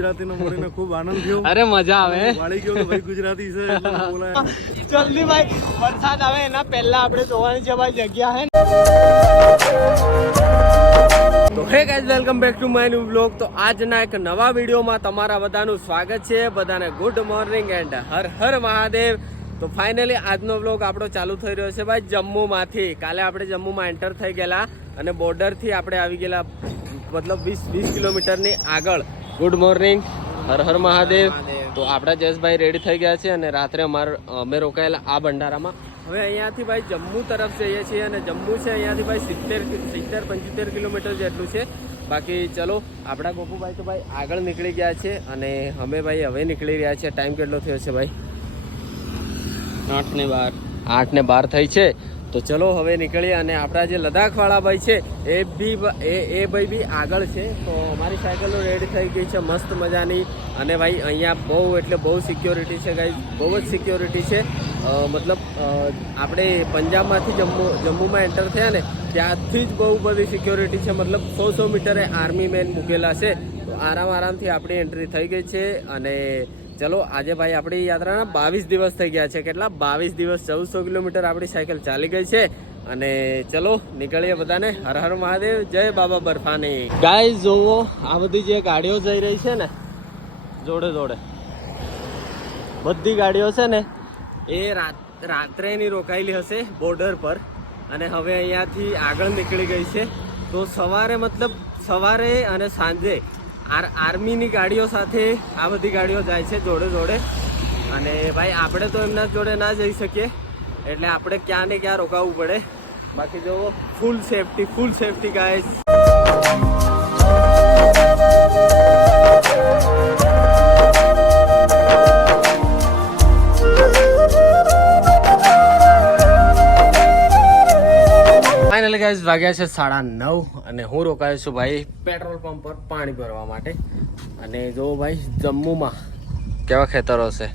ગુજરાતીનો મળીને ખૂબ આનંદ થયો. અરે મજા આવે વાળી ગયો તો ભાઈ ગુજરાતી છે એટલે બોલાય. જલ્દી ભાઈ વરસાદ આવે એના પહેલા આપણે જોવાની છે ભાઈ જગ્યા હે. તો hey guys, welcome back to my new vlog. તો આજના એક નવા વિડીયોમાં તમારા બધાનું સ્વાગત છે. બધાને good morning and her Har Mahadev. તો ફાઇનલી આજનો વ્લોગ આપણો ચાલુ થઈ રહ્યો છે ભાઈ જમ્મુમાંથી. કાલે આપણે જમ્મુમાં એન્ટર થઈ ગયેલા અને બોર્ડરથી આપણે આવી ગયેલા મતલબ 20 કિલોમીટરની આગળ. ગુડ મોર્નિંગ, હર હર મહાદેવ. તો આપણા જયેશભાઈ રેડી થઈ ગયા છે અને રાત્રે અમે રોકાયેલા આ ભંડારામાં. હવે અહીંયાથી ભાઈ જમ્મુ તરફ જઈએ છીએ અને જમ્મુ છે અહીંયાથી ભાઈ 70-75 કિલોમીટર જેટલું છે. બાકી ચલો, આપણા ગોપુભાઈ તો ભાઈ આગળ નીકળી ગયા છે અને અમે ભાઈ હવે નીકળી રહ્યા છીએ. ટાઈમ કેટલો થયો છે ભાઈ? 8:12 થઈ છે. તો ચલો હવે નીકળીએ. અને આપણા જે લદ્દાખવાળા ભાઈ છે એ ભાઈ બી આગળ છે. તો અમારી સાયકલો રેડી થઈ ગઈ છે મસ્ત મજાની. અને ભાઈ અહીંયા બહુ એટલે બહુ સિક્યોરિટી છે ગાઈઝ, બહુ જ સિક્યોરિટી છે. મતલબ આપણે પંજાબમાંથી જમ્મુમાં એન્ટર થયા ને ત્યાંથી જ બહુ બધી સિક્યોરિટી છે. મતલબ 100 મીટરે આર્મી મેન મૂકેલા છે. તો આરામથી આપણી એન્ટ્રી થઈ ગઈ છે. અને ચલો આજે ભાઈ આપણી યાત્રાના 22 દિવસ થઈ ગયા છે. કેટલા? 22 દિવસ 1400 કિલોમીટર આપણી સાયકલ ચાલી ગઈ છે. અને ચલો નીકળીએ બધાને. હર હર મહાદેવ, જય બાબા બરફાની. ગાઈઝ જોવો, આ બધી જે ગાડીઓ જઈ રહી છે ને જોડે બધી ગાડીઓ છે ને એ રાત્રે ની રોકાયેલી હશે બોર્ડર પર અને હવે અહીંયાથી આગળ નીકળી ગઈ છે. તો સવારે અને સાંજે આર્મીની ગાડીઓ સાથે આ બધી ગાડીઓ જાય છે જોડે. અને ભાઈ આપણે તો એમના જોડે ના જઈ શકીએ એટલે આપણે ક્યાં ને ક્યાં રોકાવવું પડે. બાકી જો ફૂલ સેફટી ગાઈઝ. ફાઇનલી ગાઈઝ વાગ્યા છે 9:30 અને હું રોકાયો છું ભાઈ પેટ્રોલ પંપ પર પાણી ભરવા માટે. અને જો ભાઈ જમ્મુમાં કેવા ખેતરો છે,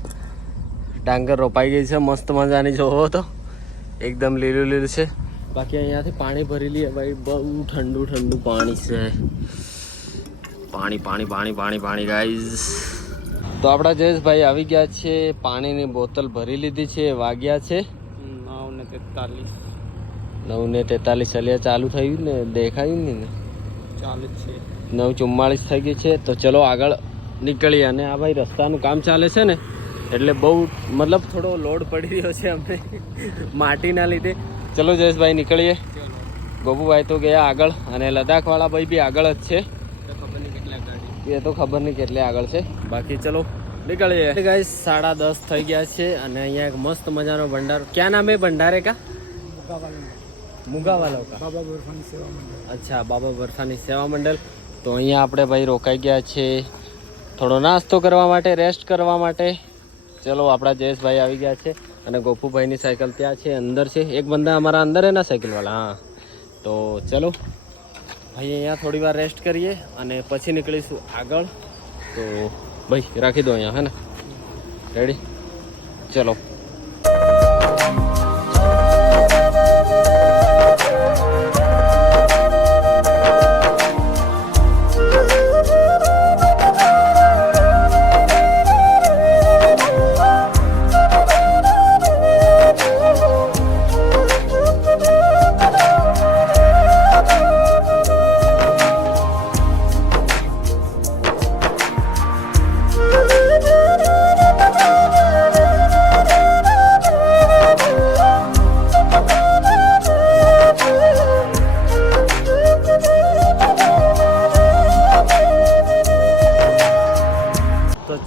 ડાંગર રોપાઈ ગઈ છે મસ્ત મજાની. જોવો તો એકદમ લીલું છે. બાકી અહીંયાથી પાણી ભરી લઈએ ભાઈ. બહુ ઠંડુ પાણી છે. પાણી ગાઈઝ. તો આપણા જયેશભાઈ આવી ગયા છે. પાણીની બોટલ ભરી લીધી છે. વાગ્યા છે 9:43 અલિયા ચાલુ થયું ને દેખાયું નહીં ને, ચાલુ છે 9:44 થઈ ગઈ છે. તો ચલો આગળ નીકળીએ. અને આ ભાઈ રસ્તાનું કામ ચાલે છે ને એટલે બહુ મતલબ થોડો લોડ પડી રહ્યો છે અમને માટીના લીધે. ચલો જયેશભાઈ નીકળીએ. ગોપુભાઈ તો ગયા આગળ અને લદ્દાખવાળા ભાઈ બી આગળ જ છે. એ તો ખબર નહીં કેટલે આગળ છે. બાકી ચલો નીકળીએ. ગાઈસ 10:30 થઈ ગયા છે અને અહીંયા એક મસ્ત મજાનો ભંડારો. ક્યાં નામ હે ભંડારે કા? મુગાવાલા કા બાબા બરફાની સેવા મંડળ. અચ્છા, બાબા બરફાની સેવા મંડળ. તો અહીંયા આપણે ભાઈ રોકાઈ ગયા છે થોડો નાસ્તો કરવા માટે, રેસ્ટ કરવા માટે. ચલો આપણા જયેશભાઈ આવી ગયા છે અને ગોપુભાઈની સાયકલ ત્યાં છે, અંદર છે. એક બંદા અમારા અંદર હે ના સાયકલવાળા. હા, તો ચલો ભાઈ અહીંયા થોડી વાર રેસ્ટ કરીએ અને પછી નીકળીશું આગળ. તો ભાઈ રાખી દો અહીંયા, હે ને? રેડી? ચલો.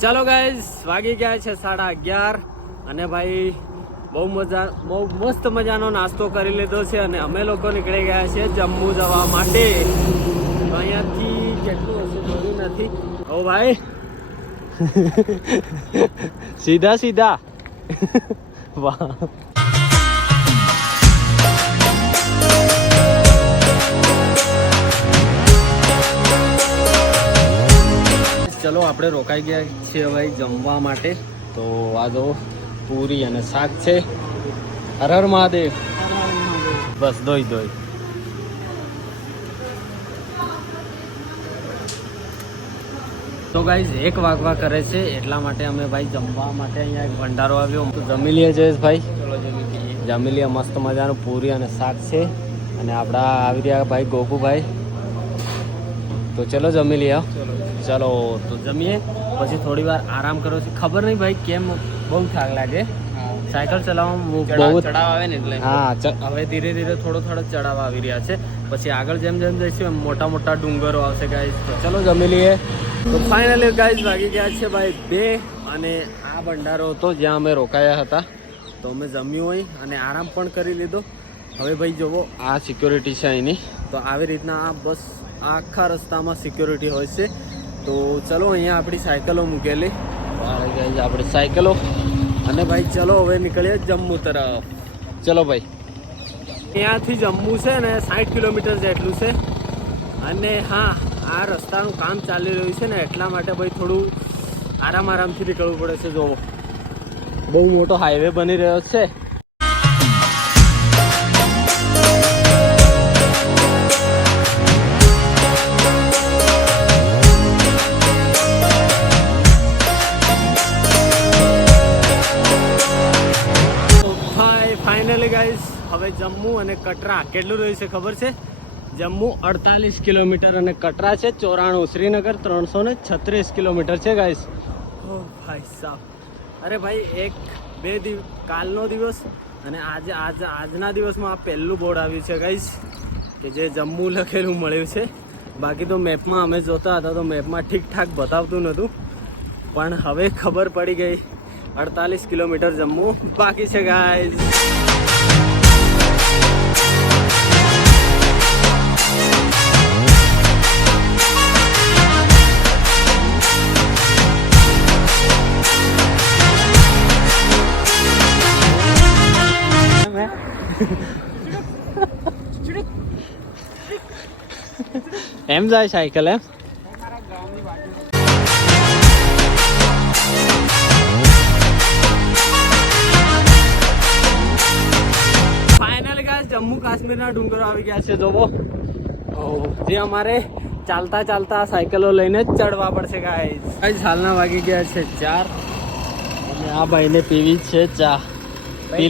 ચાલો ગાઈઝ, વાગી ગયા છે 11:30 અને ભાઈ બહુ મસ્ત મજાનો નાસ્તો કરી લીધો છે અને અમે લોકો નીકળી ગયા છે જમ્મુ જવા માટે. તો અહીંયાથી કેટલું હશે જોયું નથી. ઓ ભાઈ સીધા વાહ. ચલો આપણે રોકાઈ ગયા છીએ ભાઈ જમવા માટે. તો આ જો પૂરી અને શાક છે. હર હર મહાદેવ. બસ દોઈ તો ગાઈઝ 1 વાગવા કરે છે એટલા માટે અમે ભાઈ જમવા માટે અહીંયા એક ભંડારો આવ્યો તો જમી લઈએ જયેશભાઈ. જમી લઈએ. મસ્ત મજાનું પૂરી અને શાક છે અને આપણા આવી રહ્યા ભાઈ ગોપુભાઈ. તો ચલો જમી લઈએ. ચલો તો જમીએ પછી થોડી વાર આરામ કરો છો. ખબર નહીં ભાઈ કેમ બહુ થાક લાગે સાયકલ ચલાવવામાં બહુ ચડાવ આવે ને એટલે. હા હવે ધીરે ધીરે થોડો ચડાવ આવી રહ્યા છે. પછી આગળ જેમ જેમ જઈશું એમ મોટા મોટા ડુંગરો આવશે ગાઈઝ. તો ચલો જમી લઈએ. તો ફાઇનલી ગાઈઝ વાગી ગયા છે ભાઈ 2 અને આ ભંડારો હતો જ્યાં અમે રોકાયા હતા. તો અમે જમ્યું હોય અને આરામ પણ કરી લીધો. હવે ભાઈ જુઓ આ સિક્યોરિટી છે અહીંની. તો આવી રીતના આ બસ આખા રસ્તામાં સિક્યોરિટી હોય છે. તો ચલો અહીંયા આપણી સાયકલો મૂકેલી ગાઈઝ આપણી સાયકલો અને ભાઈ ચલો હવે નીકળીએ જમ્મુ તરફ. ચલો ભાઈ અહીંયાથી જમ્મુ છે ને 60 કિલોમીટર જેટલું છે. અને હા આ રસ્તાનું કામ ચાલી રહ્યું છે ને એટલા માટે ભાઈ થોડું આરામથી નીકળવું પડે છે. જોવો બહુ મોટો હાઈવે બની રહ્યો છે. ફાઇનલી ગાઈઝ હવે જમ્મુ અને કટરા કેટલું રહ્યું છે ખબર છે? જમ્મુ 48 કિલોમીટર અને કટરા છે 94. શ્રીનગર 336 કિલોમીટર છે ગાઈઝ. ઓ ભાઈ સાહેબ અરે ભાઈ 1-2 કાલનો દિવસ અને આજના દિવસમાં આ પહેલું બોર્ડ આવ્યું છે ગાઈઝ કે જે જમ્મુ લખેલું મળ્યું છે. બાકી તો મેપમાં અમે જોતા હતા તો મેપમાં ઠીકઠાક બતાવતું નહોતું પણ હવે ખબર પડી ગઈ 48 કિલોમીટર જમ્મુ બાકી છે ગાઈઝ. એમ જાય સાયકલ એમ. ફાઇનલી ગાઈસ જમ્મુ કાશ્મીરના ડુંગરો આવી ગયા છે. જોવો જે અમારે ચાલતા સાયકલો લઈને જ ચડવા પડશે ગાઈસ. હાલના વાગી ગયા છે 4 અને આ ભાઈને પીવી છે ચા. પી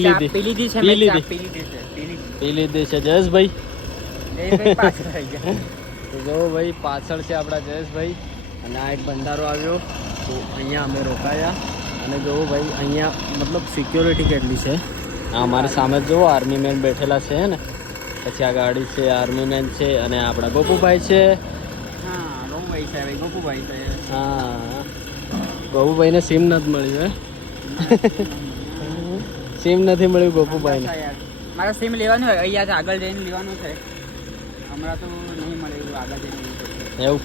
લીધી છે જયેશભાઈ. જો ભાઈ પાછળ છે આપણા જયેશભાઈ અને આ એક ભંડારો આવ્યો તો અહીંયા અમે રોકાયા અને જો ભાઈ અહીંયા મતલબ સિક્યોરિટી કેટલી છે. આ અમારી સામે જો આર્મી મેન બેઠેલા છે ને પછી આ ગાડી છે આર્મી મેન છે અને આપણા ગોપુભાઈ છે. હા ગોપુભાઈને સિમ નથી મળ્યું સિમ નથી મળ્યું ગોપુભાઈને. મારે સિમ લેવાનું હોય અહીંયા આગળ જઈને લેવાનું છે. હમણાં તો નહીં મળે એવું આગળ જઈને એવું.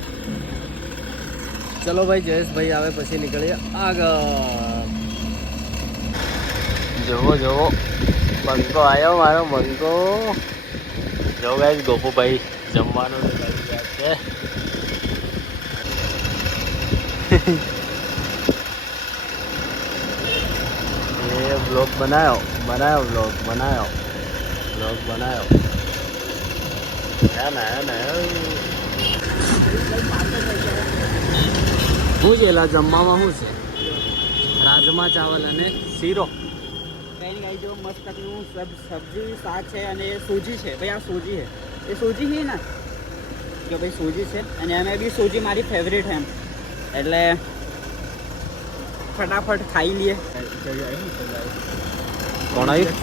ચલો ભાઈ જયેશભાઈ આવે પછી નીકળીએ આગળ. જોવો બંકો આવ્યો મારો બંકો. જો ગાઈસ ગોપુભાઈ જમવાનું નીકળી ગયા છે. એ બ્લોગ બનાયો બ્લોગ બનાયો. શું છે એલા જમવામાં શું છે? રાજમા ચાવલ અને શીરો. કઈ ગાઈ જો મસ્ત સબ્જી શાક છે અને સૂજી છે ભાઈ. આ સૂજી છે એ સૂજી છે ને કે ભાઈ સૂજી છે અને અમે બી સૂજી મારી ફેવરેટ છે એમ એટલે ફટાફટ ખાઈ લઈએ. કોણ આવ્યું?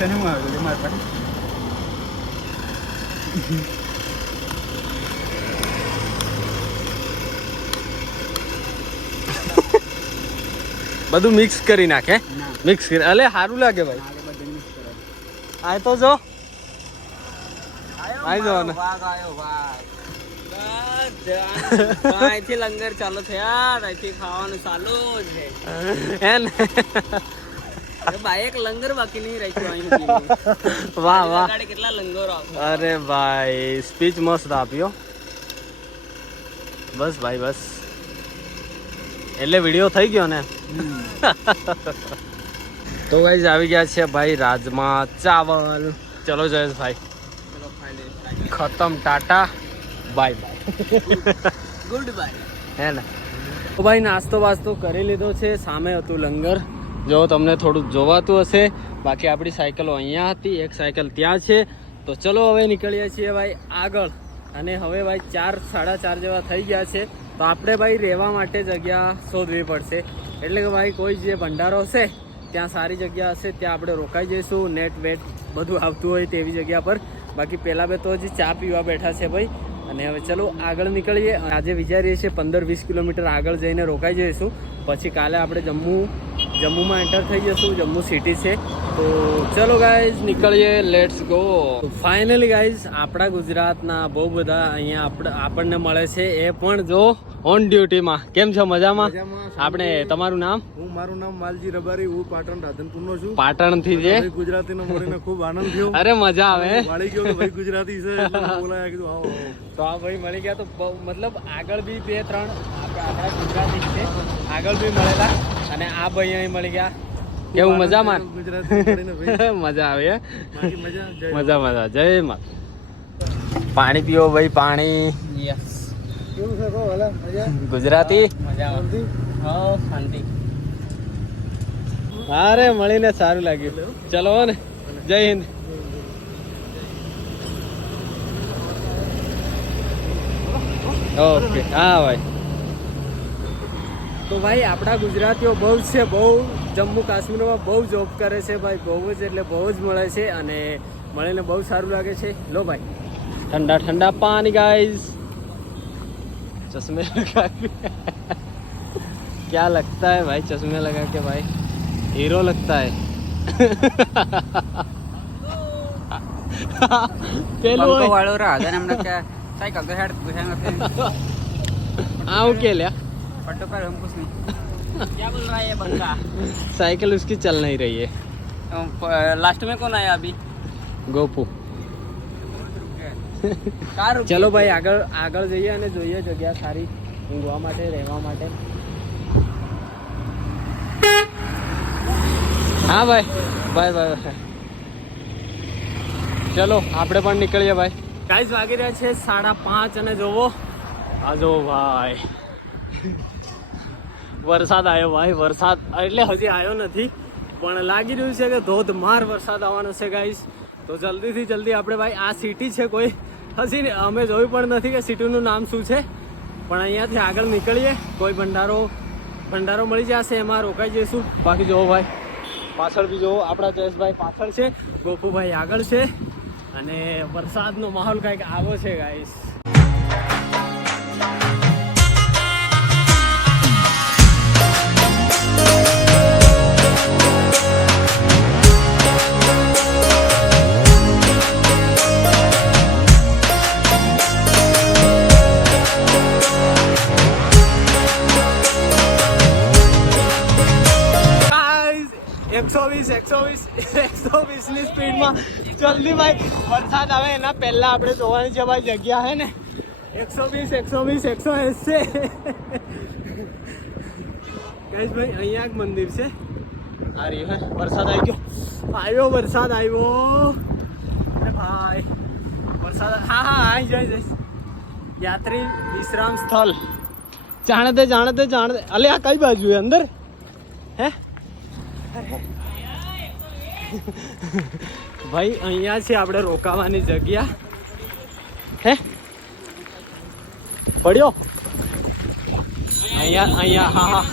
બધું મિક્સ કરી નાખે. મિક્સ કરી અલે સારું લાગે ભાઈ. આ તો જો આવી જવાનું. અહીંથી લંગર ચાલુ છે યાર. અહીંથી ખાવાનું ચાલુ છે હે ને ભાઈ. એક લંગર બાકી નહીં રાખ્યું. વાહ વાહ કેટલા લંગરો. અરે ભાઈ સ્પીચ મસ્ત આપ્યો. બસ ભાઈ બસ એટલે વિડીયો થઈ ગયો ને. તો ગાઈઝ આવી ગયા છે ભાઈ રાજમા ચાવલ. ચલો જયેશભાઈ ખતમ Tata bye bye good bye હે ને. તો ભાઈ નાસ્તો વાસ્તો કરી લીધો છે, સામે હતું લંગર, જો તમને થોડુંક જોવાતું હશે. બાકી આપણી સાયકલો અહીંયા હતી, એક સાયકલ ત્યાં છે. તો ચલો હવે નીકળીએ છીએ ભાઈ આગળ. અને હવે ભાઈ 4, 4:30 જેવા થઈ ગયા છે. તો આપણે ભાઈ રહેવા માટે જગ્યા શોધવી પડશે. એટલે કે ભાઈ કોઈ જે ભંડારો હશે ત્યાં સારી જગ્યા હશે, ત્યાં આપણે રોકાઈ જઈશું. નેટ વેટ બધું આવતું હોય તેવી જગ્યા પર. બાકી પહેલાં બે તો હજી ચા પીવા બેઠા છે ભાઈ. અને હવે ચલો આગળ નીકળીએ. આજે વિચારીએ છીએ 15-20 કિલોમીટર આગળ જઈને રોકાઈ જઈશું. પછી કાલે આપણે જમ્મુમાં એન્ટર થઈ જઈશું. જમ્મુ સિટી છે. તો ચલો ગાઈઝ નીકળીએ, લેટ્સ ગો. ફાઇનલી ગાઈઝ આપણા ગુજરાતના બહુ બધા અહીંયા આપણને મળે છે, એ પણ જો ઓન ડ્યુટીમાં. કેમ છો? મજામાં? આપણે તમારું નામ? મારું નામ માલજી રબારી, હું પાટણ રાધનપુરનો છું. પાટણથી જે ગુજરાતીનો મળીને ખૂબ આનંદ થયો. અરે મજા આવે, વાળી ગયો કે ભાઈ ગુજરાતી છે એટલે બોલાયા, કીધું આવો. તો આ ભાઈ મળી ગયા. તો મતલબ આગળ બી 2-3 આપણા ગુજરાતી છે, આગળ બી મળેલા, અને આ ભાઈ અહીં મળી ગયા. કેવું મજામાં? મજા આવે, મજા. જય માતા. પાણી પીવો ભાઈ, પાણી. કેવું છે કહો ભલા? મજા? ગુજરાતી શાંતિ. અરે મળીને સારું લાગ્યું. ચલો ને, જય હિન્દ. ઓકે હા ભાઈ. તો ભાઈ આપણા ગુજરાતીઓ બહુ છે, બહુ જમ્મુ કાશ્મીરમાં બહુ જોબ કરે છે ભાઈ, બહુ જ એટલે બહુ જ મળે છે, અને મળીને બહુ સારું લાગે છે. લો ભાઈ ઠંડા ઠંડા પાણી ગાઈઝ. चश्मे लगा के क्या लगता है भाई, चश्मे लगा के भाई हीरो लगता है. બંકો વાળો રાધન હમણાં क्या साइकिल तो हेड पूछेंगे आओ के लिया पट्टो पर हम कुछ नहीं. क्या बोल रहा है ये बंका? साइकिल उसकी चल नहीं रही है. लास्ट में कौन आया अभी? गोपू. ચલો ભાઈ આગળ જઈએ અને જોઈએ જગ્યા સારી ઊંઘવા માટે, રહેવા માટે. હા ભાઈ, બાય. ચલો આપણે પણ નીકળીએ ભાઈ. ગાઈસ વાગી રહ્યા છે 5:30 અને જોવો આ જો ભાઈ વરસાદ આવ્યો ભાઈ. વરસાદ એટલે હજી આવ્યો નથી, પણ લાગી રહ્યું છે કે ધોધમાર વરસાદ આવવાનો છે ગાઈસ. તો જલ્દીથી જલ્દી આપણે ભાઈ, આ સિટી છે કોઈ હજી અમે જોયું પણ નથી કે સિટીનું નામ શું છે, પણ અહીંયાથી આગળ નીકળીએ. કોઈ ભંડારો મળી જશે, એમાં રોકાઈ જઈશું. બાકી જોવો ભાઈ પાછળ બી જોવો, આપણા જયેશભાઈ પાછળ છે, ગોપુભાઈ આગળ છે, અને વરસાદનો માહોલ કંઈક આવો છે ગાઈસ. ની સ્પીડમાં જલ્દી ભાઈ, વરસાદ આવે એના પહેલા આપણે જોવાની છે ભાઈ જગ્યા હે ને. 120 180 ગાઈસ ભાઈ અહીંયા એક મંદિર છે. આ રહ્યું હે. વરસાદ વરસાદ આવ્યો અરે ભાઈ, વરસાદ. હા આવી જાય. યાત્રી વિશ્રામ સ્થળ જાણતે. અલે આ કઈ બાજુ હે? અંદર હે ભાઈ, અહીંયા છે આપણે રોકાવાની જગ્યા. હે પડ્યો અહીંયા. હા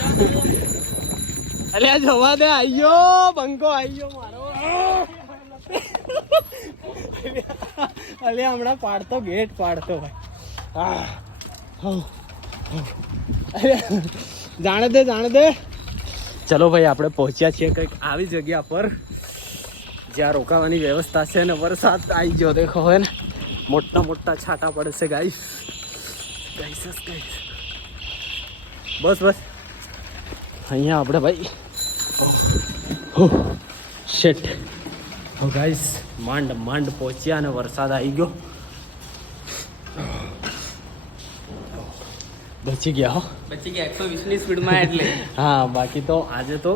અરે આ જવા દે. આયો બંકો, આયો મારો. અલે હમણાં પાડતો ગેટ પાડતો ભાઈ. જાણે દે. ચલો ભાઈ આપણે પહોંચ્યા છીએ કંઈક આવી જગ્યા પર જ્યાં રોકાવાની વ્યવસ્થા છે, ને વરસાદ આવી ગયો દેખો હોય ને, મોટા છાંટા પડશે ગાઈસ. બસ અહીંયા આપણે ભાઈ શેટ ગાઈસ માંડ પહોંચ્યા અને વરસાદ આવી ગયો. બચી ગયા 120 ની સ્પીડમાં એટલે. હા બાકી તો આજે તો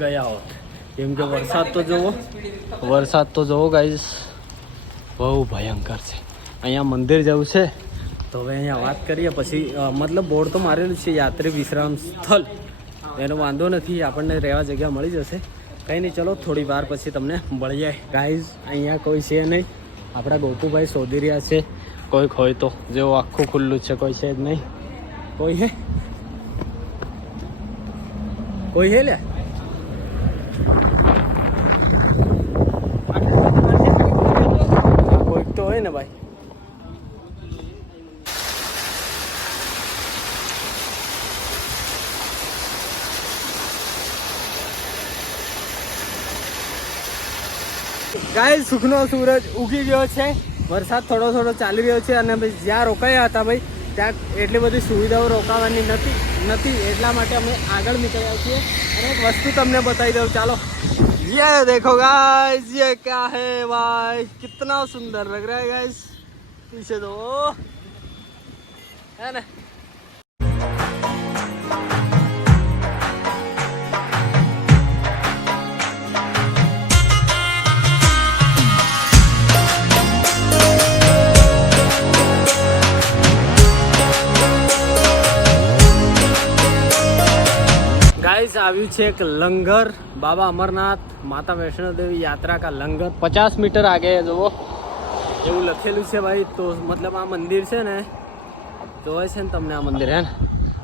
ગયા હોત, કેમ કે વરસાદ તો જોવો ગાઈસ, બહુ ભયંકર છે. અહીંયા મંદિર જવું છે, તો તો હવે અહીંયા વાત કરીએ પછી મતલબ બોર્ડ તો મારેલું છે યાત્રી વિશ્રામ સ્થળ, એનો વાંધો નથી, આપણને રહેવા જગ્યા મળી જશે. કંઈ નહીં, ચલો થોડી વાર પછી તમને મળી જાય. ગાઈઝ અહીંયા કોઈ છે નહીં, આપણા ગોપુભાઈ શોધી રહ્યા છે કોઈક હોય તો. જેવું આખું ખુલ્લું છે, કોઈ છે જ નહીં. કોઈ હે? કોઈ હે લે? કોઈક તો હોય ને ભાઈ. ગાય સુખનો સૂરજ ઉગી ગયો છે, વરસાદ થોડો થોડો ચાલી રહ્યો છે અને ભાઈ જ્યાં રોકાયા હતા ભાઈ ત્યાં એટલી બધી સુવિધાઓ રોકાવાની નથી એટલા માટે અમે આગળ નીકળ્યા છીએ. અને એક વસ્તુ તમને બતાવી દઉં, ચાલો. ये देखो गाइस, ये क्या है भाई, कितना सुंदर लग रहा है गाइस. पीछे दो है ना. गाइस આવ્યું છે એક લંગર, બાબા અમરનાથ માતા વૈષ્ણો દેવી યાત્રા કા લંગર. 50 મીટર આગે જુઓ એવું લખેલું છે ભાઈ. તો મતલબ આ મંદિર છે ને, જોવે છે ને તમને આ મંદિર, હે ને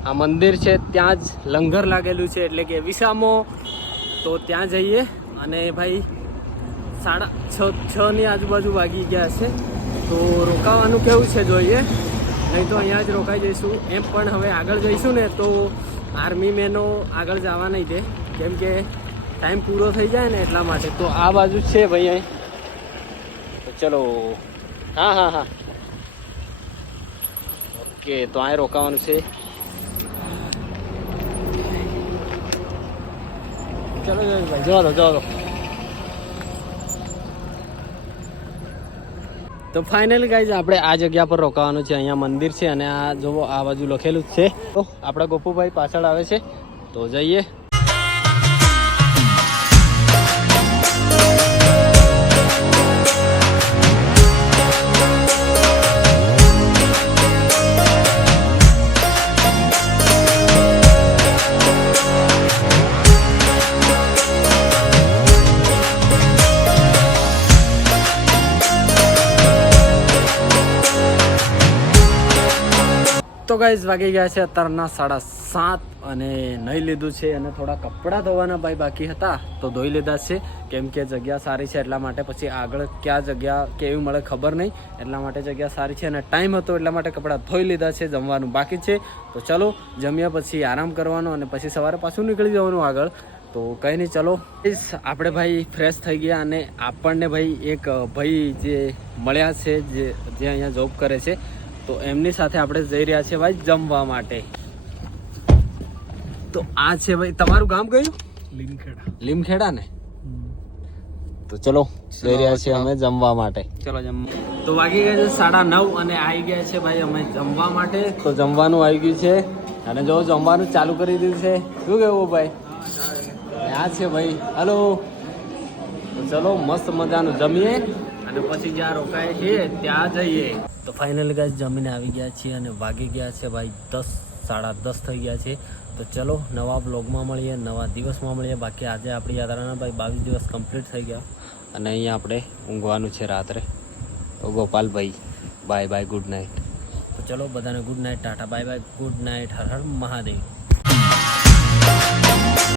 આ મંદિર છે, ત્યાં જ લંગર લાગેલું છે. એટલે કે વિસામો તો ત્યાં જઈએ. અને ભાઈ 6:30 ની આજુબાજુ વાગી ગયા છે. તો રોકાવાનું કેવું છે જોઈએ, નહીં તો અહીંયા જ રોકાઈ જઈશું. એમ પણ હવે આગળ જઈશું ને તો આર્મી મેનો આગળ જવા નહીં દે, કેમ કે ટાઈમ પૂરો થઈ જાય ને એટલા માટે. તો આ બાજુ છે ભાઈ અહીં. તો ચલો, હા ઓકે. તો અહીં રોકાવાનું છે. ચલો ભાઈ, જવા દો. તો ફાઇનલી ગાઈઝ આપણે આ જગ્યા પર રોકાવાનું છે. અહીંયા મંદિર છે અને આ જોવો આ બાજુ લખેલું જ છે. તો આપણા ગોપુભાઈ પાછળ આવે છે, તો જઈએ. તો ગાઈઝ વાગી ગયા છે અત્યારના 7:30 અને નહીં લીધું છે. અને થોડા કપડાં ધોવાના ભાઈ બાકી હતા તો ધોઈ લીધા છે, કેમ કે જગ્યા સારી છે એટલા માટે. પછી આગળ ક્યાં જગ્યા કેવી મળે ખબર નહીં, એટલા માટે જગ્યા સારી છે અને ટાઈમ હતો એટલા માટે કપડાં ધોઈ લીધા છે. જમવાનું બાકી છે, તો ચલો જમ્યા પછી આરામ કરવાનો અને પછી સવારે પાછું નીકળી જવાનું આગળ. તો કંઈ નહીં, ચલો આપણે ભાઈ ફ્રેશ થઈ ગયા. અને આપણને ભાઈ એક ભાઈ જે મળ્યા છે જે અહીંયા જોબ કરે છે, તો એમની સાથે આપણે જઈ રહ્યા છીએ ભાઈ જમવા માટે. તો આ છે ભાઈ, તમારું ગામ કયું? લીમખેડા ને. તો ચલો જઈ રહ્યા છીએ અમે જમવા માટે. ચલો જમવા. તો વાગી ગયા છે 9:30 અને આવી ગયા છે ભાઈ અમે જમવા માટે. તો જમવાનું આવી ગયું છે અને જો જમવાનું ચાલુ કરી દીધું છે. શું કહેવું ભાઈ? આ છે ભાઈ, હલો. તો ચલો મસ્ત મજાનું જમીએ અને પછી જ્યાં રોકાય છે ત્યાં જઈએ. તો ફાઇનલી ગાઈસ જમીને આવી ગયા છીએ અને વાગી ગયા છે ભાઈ 10, 10:30 થઈ ગયા છે. તો ચલો નવા બ્લોગમાં મળીએ, નવા દિવસમાં મળીએ. બાકી આજે આપણી યાત્રાના ભાઈ 22 દિવસ કમ્પ્લીટ થઈ ગયા અને અહીંયા આપણે ઊંઘવાનું છે રાત્રે. તો Gopalbhai bye bye, good night. તો ચલો બધાને good night, tata bye bye, good night, Har Har Mahadev.